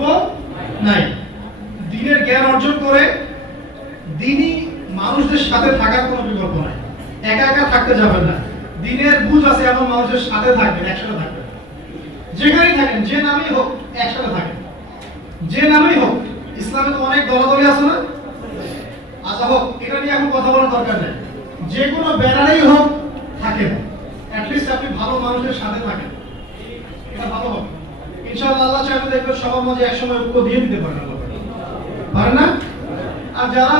বিকল্প নাই। দ্বীনের জ্ঞান অর্জন করে দ্বীনি মানুষদের সাথে থাকার কোনো বিকল্প নাই। একা একা থাকতে যাবেন না। দ্বীনের বুঝ আছে এমন মানুষের সাথে থাকবেন, একসাথে থাকবেন। যেখানেই থাকেন, যে নামেই হোক, একসাথে থাকেন। যে নামেই হোক। ইসলামে তো অনেক দলাদলি আছে না? আচ্ছা হোক, এটা নিয়ে এখন কথা বলার দরকার নেই। যে কোনো ব্যানারেই হোক থাকেন, অ্যাটলিস্ট আপনি ভালো মানুষের সাথে থাকেন, এটা ভালো হবে। ইনশাআল্লাহ আল্লাহ চাইলে দেখবেন সবার মাঝে একসময় ঐক্য দিয়ে দিতে পারেন। আল্লাহ পারেন না? আর যারা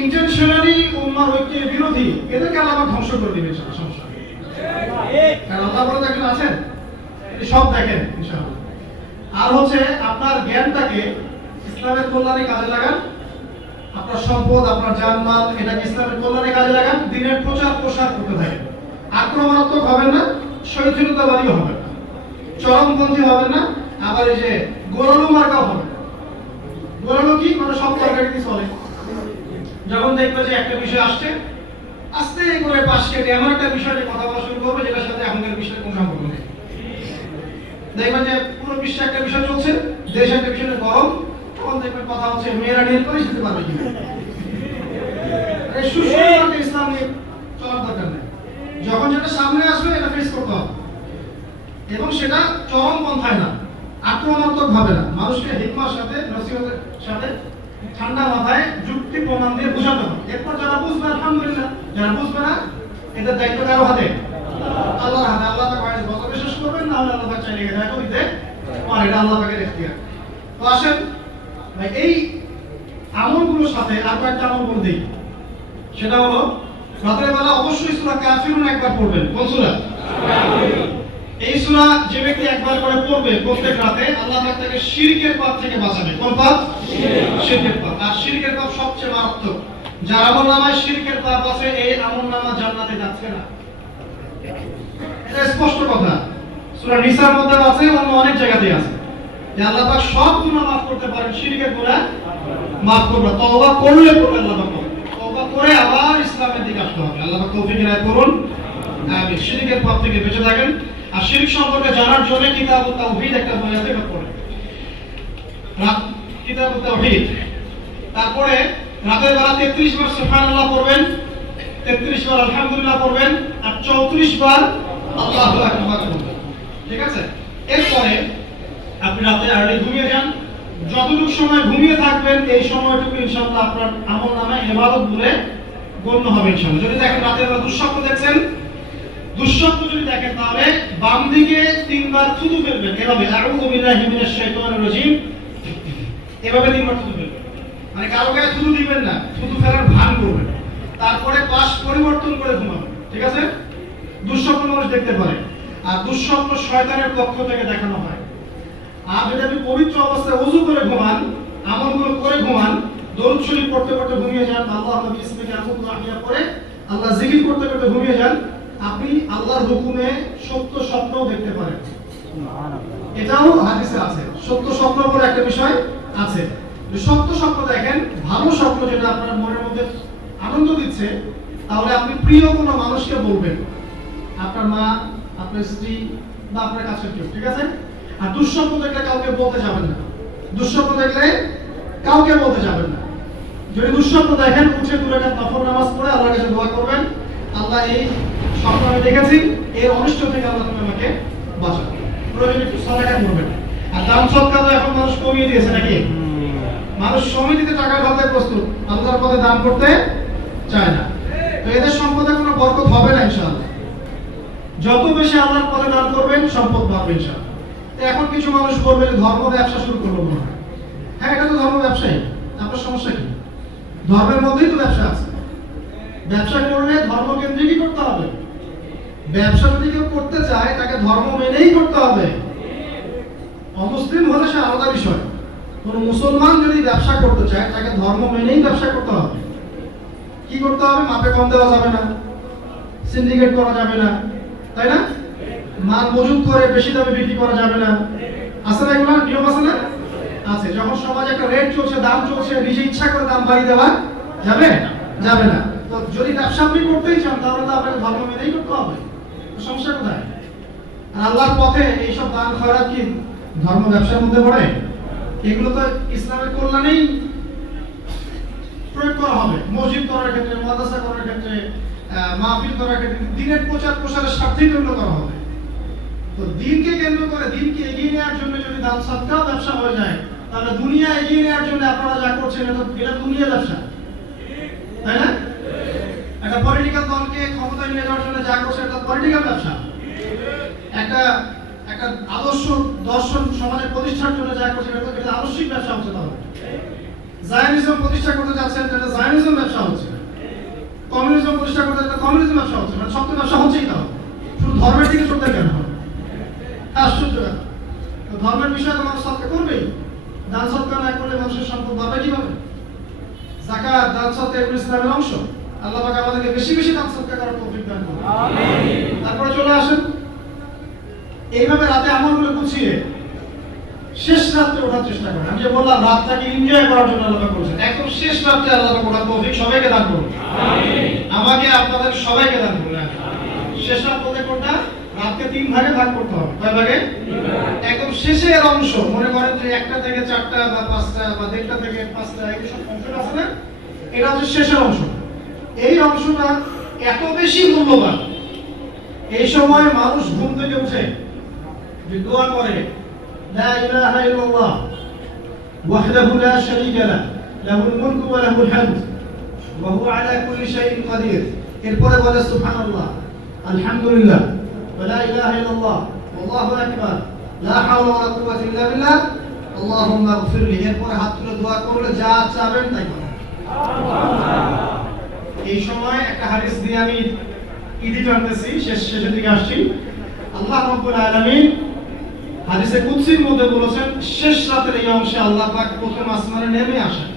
ইন্টেনশনালি উম্মার ঐক্যের বিরোধী, এদেরকে আল্লাহ ধ্বংস করে দিবেন। সমস্যা কারণ আল্লাহ বলে দেখেন আছেন, সব দেখেন ইনশাআল্লাহ। আর হচ্ছে আপনার জ্ঞানটাকে ইসলামের কল্যাণে কাজে লাগান। আপনার সম্পদ, আপনার জানমাল, এটাকে ইসলামের কল্যাণে কাজে লাগান। দ্বীনের প্রচার প্রসার করতে থাকেন। আক্রমণাত্মক হবেন না, শৈথিলতাবাদীও হবেন না, চরমপন্থী হবেন না, আবার এই যে গোলালু মার্কাও হবেন না। গোলালু কি মানে সব তরকারিতে চলে। যখন দেখবে যে একটা বিষয় আসছে, আস্তে করে পাশ কেটে এমন একটা বিষয় নিয়ে কথা বলা শুরু করবে যেটার সাথে এখনকার বিষয়ের কোনো সম্পর্ক নেই। দেখবেন যে পুরো বিশ্বে একটা বিষয় চলছে, দেশ একটা বিষয় নিয়ে গরম, তখন দেখবেন কথা হচ্ছে মেয়েরা নিয়ে করে যেতে পারবে কিনা। সুশীল ইসলাম নিয়ে চলার দরকার নেই। যখন যেটা সামনে আসবে এটা ফেস করতে হবে, এবং সেটা চরম পন্থায় না, আক্রমণাত্মক ভাবে না, মানুষকে হিকমার সাথে, নসিহতের সাথে ঠান্ডা মাথায় যুক্তি প্রমাণ দিয়ে বোঝাতে হবে। এরপর যারা বুঝবে আলহামদুলিল্লাহ, যারা বুঝবে না এদের দায়িত্ব কারো হাতে? আল্লাহর হাতে। আল্লাহ তাআলা বাইরে কথা বিশ্বাস করবেন, না হলে আল্লাহ তাআলা চাইলে হেদায়েত দিতে পারে, এটা আল্লাহ পাকের ইখতিয়ার। তো আসেন ভাই, এই আমলগুলোর সাথে আর একটা আমল বলে দিই। সেটা হলো রাতের বেলা অবশ্যই সূরা কাফিরুন একবার পড়বেন। কোন সূরা? এই সূরা যে ব্যক্তি একবার করে পড়বে প্রত্যেক রাতে, আল্লাহ পাক তাকে শিরকের পাপ থেকে বাঁচাবে। কোন পাপ? শিরকের পাপ। আর শিরকের পাপ সবচেয়ে মারাত্মক। যার আমলনামায় শিরকের পাপ আছে, এই আমলনামা জান্নাতে যাচ্ছে না। এটা স্পষ্ট কথা। সূরা নিসার মধ্যে আছে, অন্য অনেক জায়গাতে আছে যে আল্লাহ পাক সব গুনাহ মাফ করতে পারেন, শিরকের গুনাহ মাফ করবেন। তওবা করলে আল্লাহ পাক তওবা করে আবার ইসলামের দিকে আসতে হবে। আল্লাহ পাক তৌফিক ইনায়াত করুন। আমিন। শিরকের পাপ থেকে বেঁচে থাকেন। আর শিরক সম্পর্কে জানার জন্য কিতাবুত তাওহীদ একটা বই আছে, এটা পড়েন। কিতাবুত তাওহীদ। তারপরে রাতের বেলা 33 বার সুবহানাল্লাহ পড়বেন, 33 বার আলহামদুলিল্লাহ পড়বেন, আর 34 বার আল্লাহু আকবার পড়বেন। ঠিক আছে? এরপরে আপনি রাতে আর্লি ঘুমিয়ে যান। যতটুকু সময় ঘুমিয়ে থাকবেন, এই সময়টুকু ইনশাআল্লাহ আপনার আমলনামায় ইবাদত বলে গণ্য হবে ইনশাআল্লাহ। যদি দেখেন রাতের বেলা দুঃস্বপ্ন দেখছেন, দুঃস্বপ্ন যদি দেখেন তাহলে বাম দিকে 3 বার থুতু ফেলবেন, এভাবে আউযু বিল্লাহি মিনাশ শাইতানির রাজীম, এভাবে 3 বার থুতু ফেলবেন। মানে কারো গায়ে থুতু দিবেন না, থুতু ফেলার ভান করবেন। তারপরে পাশ পরিবর্তন করে ঘুমাবেন। ঠিক আছে? দুঃস্বপ্ন মানুষ দেখতে পারে, আর দুঃস্বপ্ন শয়তানের পক্ষ থেকে দেখানো হয়। আর যদি আপনি পবিত্র অবস্থায় ওযু করে ঘুমান, আমলগুলো করে ঘুমান, দরুদ শরীফ পড়তে পড়তে ঘুমিয়ে যান, আল্লাহুম্মা বিসমিকা আউযু বিকা পড়ে আল্লাহ জিকির করতে করতে ঘুমিয়ে যান, আপনি আল্লাহর হুকুমে সত্য স্বপ্নও দেখতে পারেন। এটাও হাদিসে আছে। সত্য স্বপ্ন বলে একটা বিষয় আছে। সত্য স্বপ্ন দেখেন, ভালো স্বপ্ন যেটা আপনার মনের মধ্যে আনন্দ দিচ্ছে, তাহলে আপনি প্রিয় কোনো মানুষকে বলবেন, আপনার মা, আপনার স্ত্রী বা আপনার কাছের কেউ। ঠিক আছে? আর দুঃস্বপ্ন দেখলে কাউকে বলতে যাবেন না। দুঃস্বপ্ন দেখলে কাউকে বলতে যাবেন না। যদি দুঃস্বপ্ন দেখেন, উঠে 2 রাকাত নফল নামাজ পড়ে আল্লাহর কাছে দোয়া করবেন, আল্লাহ এই স্বপ্ন আমি দেখেছি, এর অনিষ্ট থেকে আল্লাহ তুমি আমাকে বাঁচাও। প্রয়োজনে একটু সালাত করবেন। আর দান সদকা তো এখন মানুষ কমিয়ে দিয়েছে নাকি? মানুষ সমিতিতে টাকা ঢালতে প্রস্তুত, আল্লাহর পথে দান করতে চায় না। তো এদের সম্পদে কোনো বরকত হবে না ইনশাআল্লাহ। যত বেশি আল্লাহর পথে দান করবেন, সম্পদ বাড়বে ইনশাআল্লাহ। এখন কিছু মানুষ বলবে যে ধর্ম ব্যবসা শুরু করলো মনে হয়। হ্যাঁ, এটা তো ধর্ম ব্যবসাই। আপনার সমস্যা কি? ধর্মের মধ্যেই তো ব্যবসা আছে। ব্যবসা করলে ধর্মকেন্দ্রিকই করতে হবে। ব্যবসা যদি কেউ করতে চায়, তাকে ধর্ম মেনেই করতে হবে। অমুসলিম হলে সে আলাদা বিষয়। কোন মুসলমান যদি ব্যবসা করতে চায়, তাকে ধর্ম মেনেই ব্যবসা করতে হবে। কি করতে হবে? মাপে কম দেওয়া যাবে না, সিন্ডিকেট করা যাবে না, তাই না? মাল মজুত করে বেশি দামে বিক্রি করা যাবে না। আছে না এগুলো নিয়ম? আছে না? আছে। যখন সমাজে একটা রেট চলছে, দাম চলছে, নিজে ইচ্ছা করে দাম বাড়িয়ে দেওয়া যাবে? যাবে না। তো যদি ব্যবসা আপনি করতেই চান, তাহলে তো আপনাকে ধর্ম মেনেই করতে হবে। সমস্যা কোথায়? আল্লাহর পথে এইসব দান খয়রাত কি ধর্ম ব্যবসার মধ্যে পড়ে? এগুলো তো ইসলামের কল্যাণেই প্রয়োগ করা হবে। মসজিদ করার ক্ষেত্রে, মাদ্রাসা করার ক্ষেত্রে, মাহফিল করার ক্ষেত্রে, দিনের প্রচার প্রসারের স্বার্থেই এগুলো করা হবে। তো দিনকে কেন্দ্র করে, দিনকে এগিয়ে নেওয়ার জন্য যদি দান সদকা ব্যবসা হয়ে যায়, তাহলে দুনিয়া এগিয়ে নেওয়ার জন্য আপনারা যা করছেন এটা দুনিয়া ব্যবসা, তাই না? একটা পলিটিক্যাল দলকে ক্ষমতায় নিয়ে যাওয়ার জন্য যা করছে এটা পলিটিক্যাল ব্যবসা। একটা আদর্শ দর্শন সমাজের প্রতিষ্ঠার জন্য যা করছে এটা আদর্শিক ব্যবসা হচ্ছে। তাহলে জায়নিজম প্রতিষ্ঠা করতে যাচ্ছেন, এটা জায়নিজম ব্যবসা হচ্ছে। কমিউনিজম প্রতিষ্ঠা করতে যাচ্ছেন, কমিউনিজম ব্যবসা হচ্ছে। মানে সব তো ব্যবসা হচ্ছেই। তাহলে শুধু ধর্মের দিকে চলতে কেন? আশ্চর্য ব্যাপার। ধর্মের বিষয়ে তো মানুষ সদকা করবেই। দান সদকা না করলে মানুষের সম্পদ বাড়বে কিভাবে? যাকাত, দান সদকা এগুলো ইসলামের অংশ। আল্লাহ পাক আমাদেরকে বেশি বেশি দান সদকা করার তৌফিক দান করুন। আমিন। তারপরে চলে আসেন, এইভাবে রাতে আমলগুলো গুছিয়ে শেষ রাতে ওঠার চেষ্টা করেন। আমি যে বললাম রাতটাকে এনজয় করার জন্য আল্লাহ পাক বলেছেন, একদম শেষ রাতে আল্লাহ পাক ওঠার তৌফিক সবাইকে দান করুন। আমিন। আমাকে, আপনাদের সবাইকে দান করুন। শেষ রাত বলতে কোনটা? রাতকে 3 ভাগে ভাগ করতে হবে। কয় ভাগে? একদম শেষের অংশ, মনে করেন যে 1টা থেকে 4টা বা 5টা বা 1:30 থেকে 5টা, এই সব অংশ আছে না, এটা হচ্ছে শেষের অংশ। এই অংশটা এত বেশি মূল্যবান, এই সময় মানুষ ঘুম থেকে উঠে যে দোয়া করে, লা ইলাহা ইল্লাল্লাহ ওয়াহদাহু লা শারীকা লাহু লাহুল মুলকু ওয়া লাহুল হামদ ওয়া হুয়া আলা কুল্লি শাইইন কাদির। এরপরে বলে সুবহানাল্লাহ, আলহামদুলিল্লাহ, ওয়া লা ইলাহা ইল্লাল্লাহ, আল্লাহু আকবার, লা হাওলা ওয়া লা কুওয়াতা ইল্লা বিল্লাহ, আল্লাহুম্মা ইগফিরলি। এরপরে হাত তুলে দোয়া করলে যা চাবেন তাই পাবেন। এই সময় একটা হাদিস দিয়ে আমি ইতি টানতেছি, শেষের দিকে আসছি। আল্লাহ রাব্বুল আলামিন হাদিসে কুদসির মধ্যে বলেছেন, শেষ রাতের এই অংশে আল্লাহ পাক প্রথম আসমানে নেমে আসেন।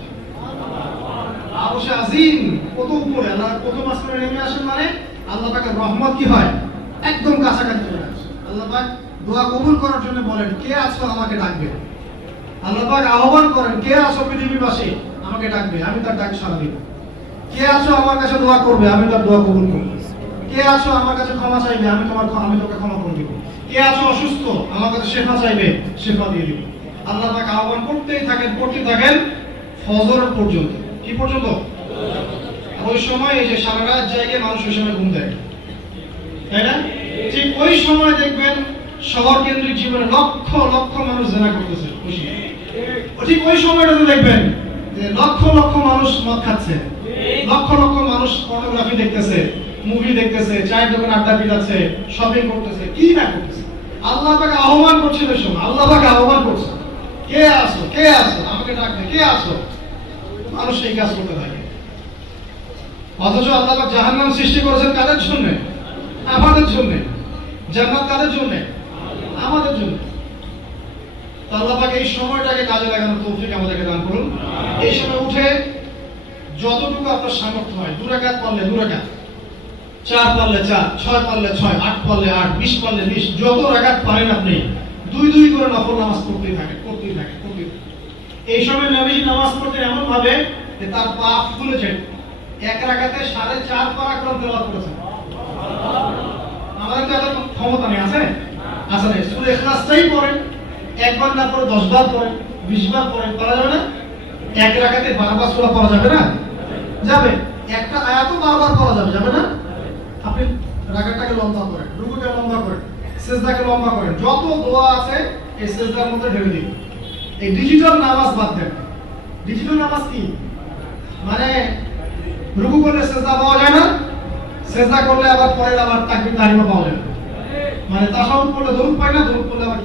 আরশে আজিম কত উপরে, আল্লাহ প্রথম আসমানে নেমে আসেন, মানে আল্লাহ পাকের রহমত কি হয়, একদম কাছাকাছি চলে আসে। আল্লাহ পাক দোয়া কবুল করার জন্য বলেন, কে আছো আমাকে ডাকবে। আল্লাহ পাক আহ্বান করেন, কে আছো পৃথিবীবাসী আমাকে ডাকবে, আমি তার ডাক সাড়া দিব। কে আছো আমার কাছে দোয়া করবে, আমি তার দোয়া কবুল করব। কে আছো আমার কাছে ক্ষমা চাইবে, আমি তোকে ক্ষমা করে দিব। কে আছো অসুস্থ, আমার কাছে শেফা চাইবে, শেফা দিয়ে দিব। আল্লাহ পাক আহ্বান করতেই থাকেন ফজর পর্যন্ত। কি পর্যন্ত? ওই সময় এই যে সারা রাত জায়গায় মানুষ ওই সময় ঘুম দেয়, তাই না? ঠিক ওই সময় দেখবেন শহর কেন্দ্রিক জীবনে লক্ষ লক্ষ মানুষ জেনা করতেছে। ঠিক ওই সময়টাতে দেখবেন যে লক্ষ লক্ষ মানুষ মদ খাচ্ছে, লক্ষ লক্ষ মানুষ পর্নোগ্রাফি দেখতেছে, মুভি দেখতেছে, চায়ের দোকানে আড্ডা পিটাচ্ছে, শপিং করতেছে, কি না করতেছে। আল্লাহ পাক আহ্বান করছে ওই সময়, আল্লাহ পাক আহ্বান করছে, কে আসো, কে আসো আমাকে ডাকবে, কে আসো। মানুষ এই কাজ করতে থাকে। অথচ আল্লাহ পাক জাহান্নাম সৃষ্টি করেছেন কাদের জন্য? আমাদের জন্য। জান্নাত কাদের জন্য? আমাদের জন্য। আল্লাহ পাক এই সময়টাকে কাজে লাগানোর তৌফিক আমাদেরকে দান করুন। এই সময় উঠে যতটুকু আপনার সামর্থ্য হয়, 2 রাকাত পারলে 2 রাকাত, 4 পারলে 4, 6 পারলে 6, 8 পারলে 8, 20 পারলে 20, যত রাকাত পারেন আপনি 2 করে নফল নামাজ পড়তেই থাকেন। এই সময় নবীজি নামাজ পড়তেন এমন ভাবে যে তার পা ফুলে যেত। 1 রাকাতে 4.5 পারা কোরআন তেলাওয়াত করেছেন। আমাদের তো এত ক্ষমতা নেই, আছে না? সূরা ইখলাসটাই পড়েন, একবার না পড়ে 10 বার পড়েন, 20 বার পড়েন, পারা যাবে না? 1 রাকাতে 12 বার সূরা পড়া যাবে না? যাবে। একটা আয়াতও বারবার পড়া যাবে না? আপনি রাকাতটাকে লম্বা করেন, রুকুকে লম্বা করেন, সিজদাকে লম্বা করেন, যত দোয়া আছে এই সিজদার মধ্যে ঢেলে দিন। এই ডিজিটাল নামাজ বাদ দেন। ডিজিটাল নামাজ কি? মানে রুকু করলে সিজদা পাওয়া যায় না, সিজদা করলে আবার পরে আবার তাকবীর তাহরিমা পাওয়া যায় না। মানে তাশাহুদ পড়লে দরুদ পায় না, দরুদ পড়লে আবার